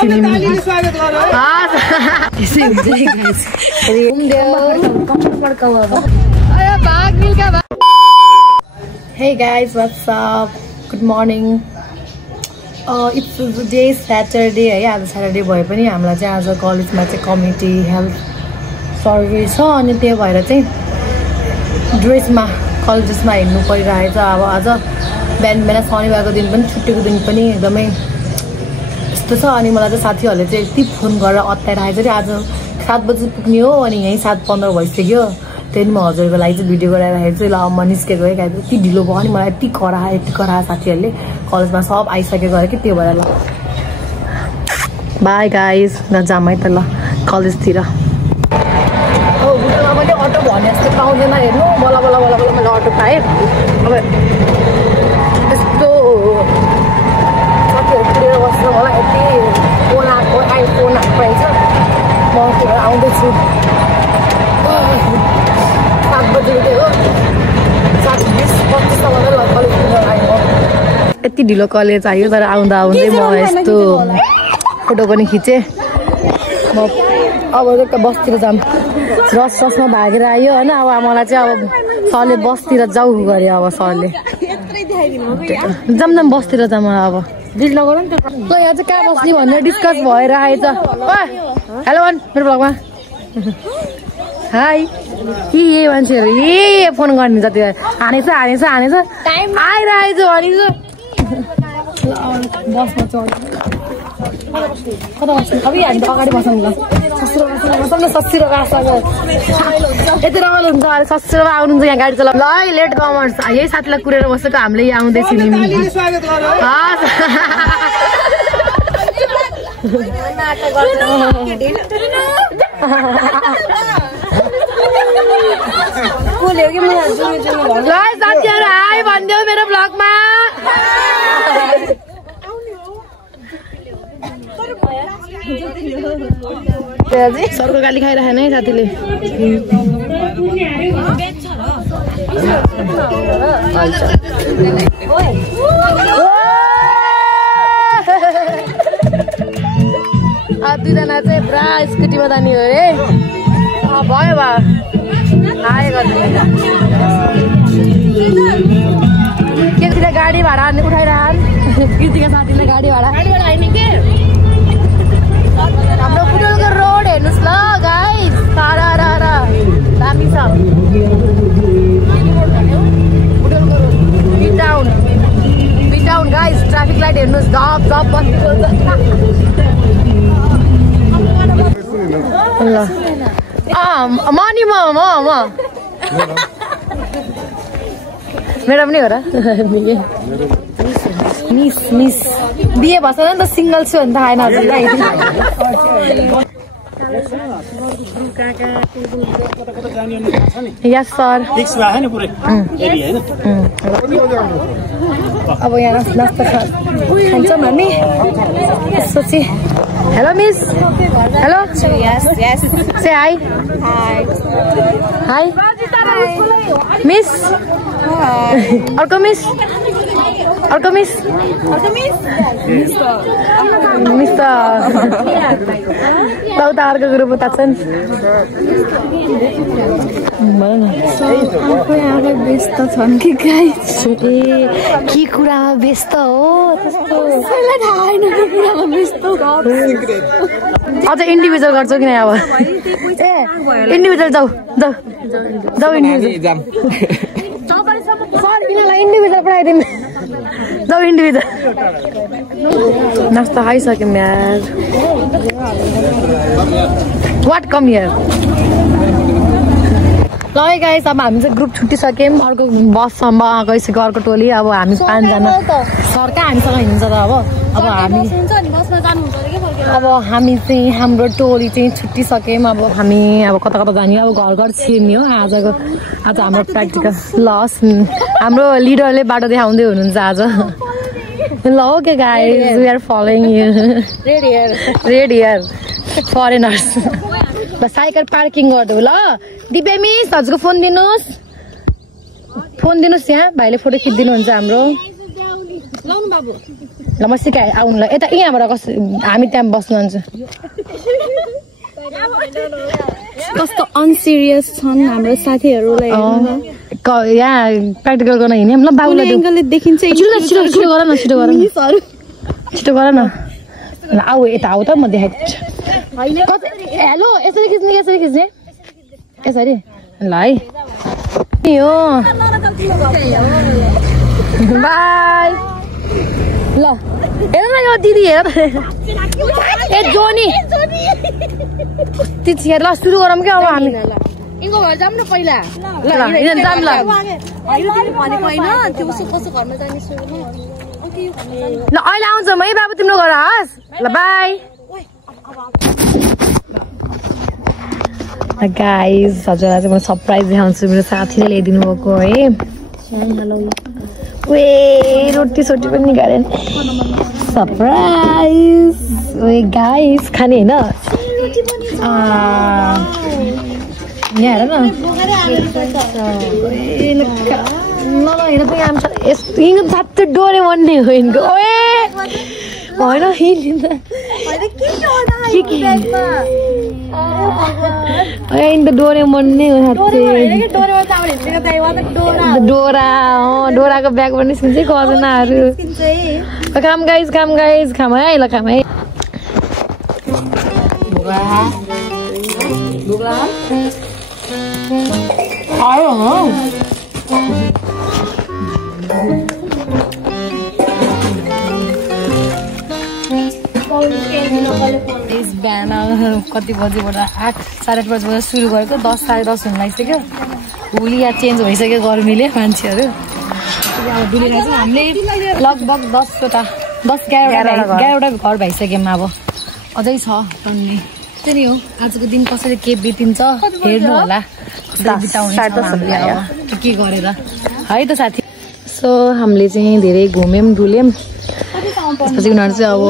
Hey guys, what's up? Good morning. It's today Saturday है आज Saturday भए पनि हामीलाई चाहिँ आज कलेजमा चाहिँ कम्युनिटी हेल्थ सर्वे छ अनि त्यही भएर चाहिँ ड्रेसमा कलेजमा हिँड्नु परिरहेछ। अब आज बिहान बिहान शनिबारको दिन पनि छुट्टीको दिन पनि एकदमै यस्तो छ। अनि मलाई चाहिँ साथीहरूले चाहिँ यति फोन गरेर अत्ताइरहेको छ कि आज 7 बजे पुग्ने हो अनि यहीँ 7:15 भइसक्यो। त्यही म हजुरको लागि चाहिँ भिडियो गराइरहेको छु। ल म निस्केको है गाइस, यति ढिलो भयो नि मलाई यति कराए साथीहरूले कलेजमा सब आइसकेको अरे कि त्यो भएर। ल बाई गाइस, जाम है त ल कलेजतिर। गुगलमा मैले अटो भने जस्तो पाउँदैन हेर्नु, बल्ल बल्ल बल्ल बल्ल मैले अटो पाएँ। अब यस्तो साथीहरू पुगेर बस्छ मलाई यति फोन आएको रहेछ। म त्यो आउँदैछु 7 बजे हो 7:20-25 ल कलेज पुग्न आएको। यति ढिलो कलेज आयो तर आउँदा आउँदै म यस्तो फोटो पनि खिचेँ। म अब त बसतिर जाम रसमा भागेर आयो होइन। अब मलाई चाहिँ अब सरले बसतिर जाऊ गऱ्यो। अब सरले जाम बसतिर जाम। अब डिल नगरौँ त यहाँ चाहिँ कहाँ बस्ने भनेर डिस्कस भएर आएछ। हेलो वान मेरो ब्लगमा हाई कि यही मान्छेहरू ए फोन गर्ने जति हानेछ आइरहेछ भनेको बसमा चढ्यो। कता बस्नु अब हामी त अगाडि बसौँ ल। ससुरो यति रमाइलो हुन्छ। अहिले ससुरोमा आउनुहुन्छ यहाँ गाडी चलाउ ल। लेट कमर्स यही साथीलाई कुरेर बसेको हामीले यहाँ आउँदैछु नि। साथीहरू हाई भनिदेऊ मेरो ब्लगमा। सरको गाली खाइरहेन है साथीले। दुईजना चाहिँ पुरा स्कुटीमा जाने हो अरे। भयो आए गर्नु केतिर गाडी भाडा उठाइरहन् कृतिका साथीले गाडी भाडा हाल्ने के। हाम्रो बुटोलको रोड हेर्नुहोस् ल गाइस, सारा दामी छ बुटोलको रोड। बिटाउन गाइस, ट्राफिक लाइट हेर्नुहोस् धप ल मनी म मेरो पनि हो र मिस बिहे भएछ नि त सिङ्गल छु भने त आएन हजुरलाई। यस सर। अब यहाँ नास्ता खान्छौँ हामी त्यसपछि। Hello miss. हेलो से हाई मिस। अर्को मिस त उता अर्को ग्रुप उता छन्। व्यस्त छन् कि गाइस ए के कुरामा व्यस्त हो त्यस्तो अझ इन्डिभिजुअल गर्छौ कि नै। अब ए इन्डिभिजुअल जाऊ इन्डिभिजुअल पढाइदिनु जाऊ इन्डिभिजुअल। नास्ता खाइसक्यौँ यार। What come here. ल गाइस, अब हामी चाहिँ ग्रुप छुट्टिसक्यौँ। अर्को बससम्म गइसक्यो अर्को टोली। अब हामी 5 जना सर कहाँ हामीसँग हिँड्छ त। अब हामी चाहिँ हाम्रो टोली चाहिँ छुट्टिसक्यौँ। अब हामी अब कता जाने अब घर छिर्ने हो। आज हाम्रो प्र्याक्टिकल लस हाम्रो लिडरले बाटो देखाउँदै हुनुहुन्छ आज। ल okay guys, we are following you. Red here foreigners. ल साइकल पार्किङ गरिदेऊ ल। दिव्या मिस हजुरको फोन दिनुहोस् यहाँ भाइले फोटो खिचिदिनुहुन्छ हाम्रो। लाउनु बाबु ल म सिकाए आउनुलाई यता यहाँबाट कसरी हामी त्यहाँ बस्नु जान्छ कस्तो अनसिरियस छन् हाम्रो साथीहरुलाई यहाँ प्र्याक्टिकल गर्न हिँड्यौँ ल बाबुलाई एंगलले देखिन्छ छिटो गर न छिटो गर न ल आऊ यता आऊ त म देखाइदिन्छु हेलो यसरी खिच्ने यसरी ल है यो बाई ल हेर न यो दिदी हेर ए जोनी तिज हेर ल सुरु गरौँ क्या अब हामी इनको घर जाम न पहिला ल जाम ल भनेको हैन त्यो कसो घरमा जाने सुरु न ल अहिले आउँछौँ है बाबु तिम्रो घर हस् ल बाई गाइज हजुरलाई चाहिँ म सरप्राइज देखाउँछु मेरो साथीले ल्याइदिनु भएको है वे रोटी सोटी पनि निकालेन सरप्राइज वे गाइज खाने होइन यहाँ हेर न ल हेर त यहाँ यस्तो साँच्चै डोरे भन्ने हो यिनको ओए होइन त डोरे मनले हो डोराको ब्याग पनि निस्किन्छ कजनाहरू काम गाइज खाम है ल खाम है बिहान कति बजीबाट 8 साढे 8 बजीबाट सुरु गरेको 10 साढे 10 हुन लागिसक्यो भोलि यहाँ चेन्ज भइसक्यो गर्मीले मान्छेहरू हामीले लगभग 11 घर भइसक्यौँ अब अझै छ टन्ने त्यही नै हो आजको दिन कसरी के बितिन्छ हेर्नु होला के गरेर है त साथी सो हामीले चाहिँ धेरै घुम्यौँ डुल्यौँ त्यसपछि उनीहरू चाहिँ अब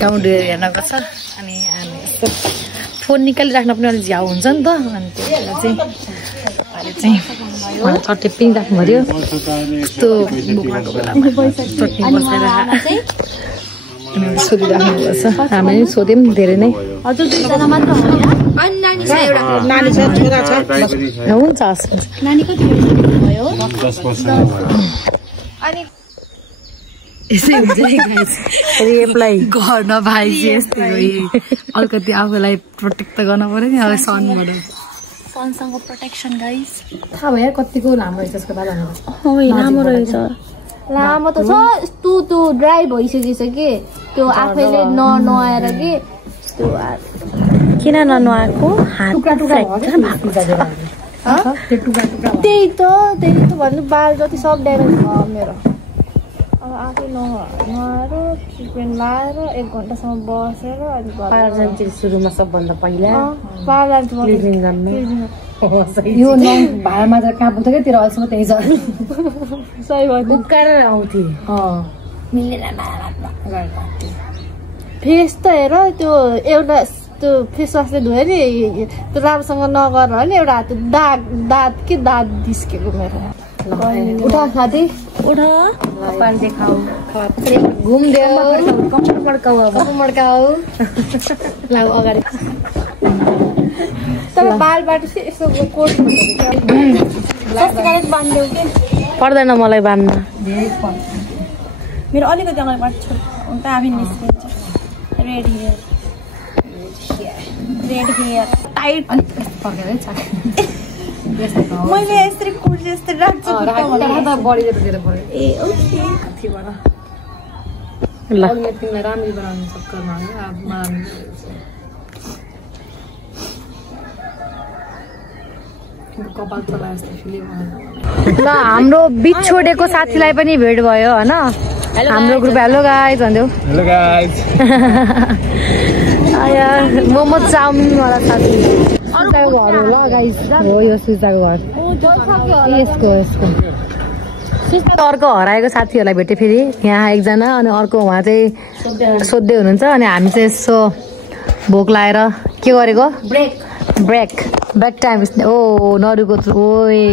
गाउँ हेर्न गएको छ अनि हामी फोन निकालिराख्न पनि अलिक झ्याउ हुन्छ नि त अनि त्यही भएर चाहिँ चट्टे पनि राख्नु पऱ्यो यस्तो बोक्राको बेलामा चट्नी बसाएर सोधिराख्नु पर्छ हामीले पनि सोध्यौँ धेरै नै हुन्छ यसै हुन्छ रेपलाई घर नभाइ यस्तै हो अलिकति आफूलाई प्रोटेक्ट त गर्नु पर्यो नि अब सनबाट सनसँग प्रोटेक्सन गाइस थाहा भयो कतिको लामो रहेछ यसको बाल लामो रहेछ लामो त छ यस्तो त्यो ड्राई भइसकिसक्यो त्यो आफैले नआएर कि किन ननुहाएको त्यही त भन्नु बाल जति सब ड्यामेज भयो मेरो अब आफै नआएर ट्रिटमेन्ट लाएर 1 घन्टासम्म बसेर अनि पार्लर सुरुमा सबभन्दा पहिला पार्लर यो भाडामा त कहाँ पुग्थ्यो क्या तेरो अहिलेसम्म त्यही छ सही भयो उकाएर आउँथे फेस त हेर त्यो एउटा त्यो फेस वासले धोयो नि त्यो राम्रोसँग नगर नि एउटा हात दाँत निस्केको मेरो उठा साथी उठ पानी देखाऊ घुम्देऊ मड्काऊ ल अगाडि तर बालबाट चाहिँ यसो कोट बान्देऊ कि पर्दैन मलाई बान्न मेरो अलिकति अगाडिबाट छोड त आफै निस्किन्छ रेड हेयर टाइट मैले यसरी कुर्ती जस्तै राख्छु ए ओके ल तिमीलाई राम्ररी बनाउनु सक्करमा ल हाम्रो बिच छोडेको साथीलाई पनि भेट भयो होइन हाम्रो ग्रुप हेलो गाइज भन्देऊ हेलो गाइज मोमो चाउमिन वाला साथी सुजाको घर हो ल गाइज हो यो सुजाको घर यसको अर्को हराएको साथीहरूलाई भेटेँ फेरि यहाँ एकजना अनि अर्को उहाँ चाहिँ सोध्दै हुनुहुन्छ अनि हामी चाहिँ यसो भोक लाएर के गरेको ब्रेक टाइम ओ नरुको ओए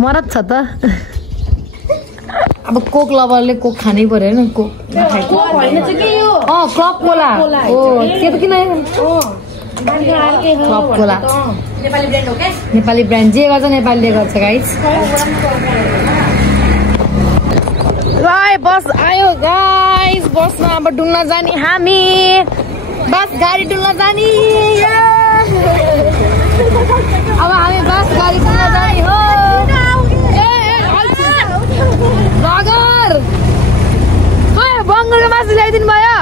मरत छ त अब कोक लभरले कोक खानै पर्यो हैन कोक क्लब कोला हो त्यो किन क्लब कोला नेपाली ब्रान्ड जे गर्छ नेपालीले गर्छ गाइस ल बस आयो गाइस बसमा अब डुल्न जाने हामी बस गाडी डुल्न जाने अब हामी बस गाडी डुल्न जाने हो बगर खोइ बङ्गरको मासु ल्याइदिनु भयो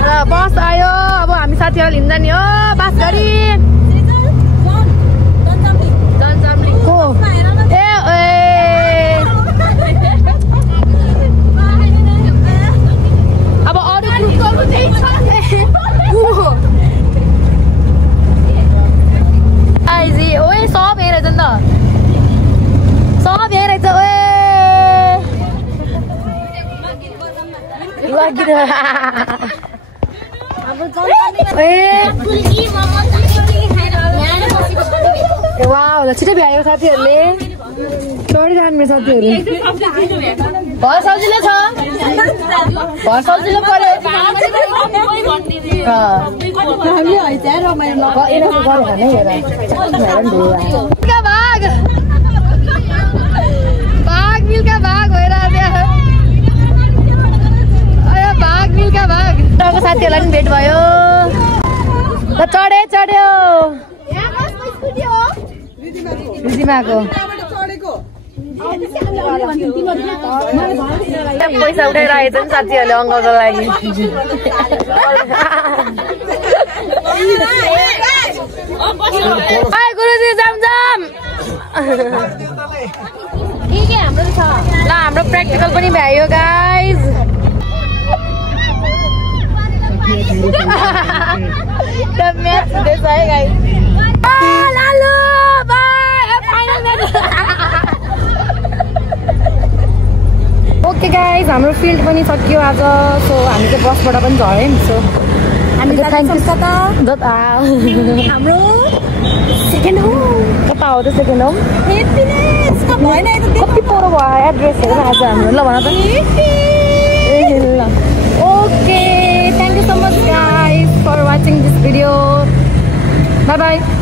र बस आयो अब हामी साथीहरू हिँड्दा नि हो बस गाडी अब अरू आइजी ओए सब हेर त सब हेर त ओए वाउ छिटो भ्यायो साथीहरूले चढिरहनु साथीहरू घर सजिलो छ घर सजिलो पर्यो भाग मिल्का भाग भएर भाग मिल्का भाग साथीहरूलाई पनि भेट भयो चढ्यो रिदिमाको पैसा उठाइरहेको छ नि साथीहरूले अङ्कलको लागि गुरुजी जाम ल हाम्रो प्र्याक्टिकल पनि भ्यायो गाइज म्याच हुँदैछ है गाइज ओके गाइज हाम्रो फिल्ड पनि सकियो आज सो हामी चाहिँ बसबाट पनि झऱ्यौँ सो हामी हाम्रो सेकेन्ड होम कता हो त सेकेन्ड होम कति पर भयो एड्रेसहरू आज हाम्रो ल भन त okay thank you so much guys for watching this video bye by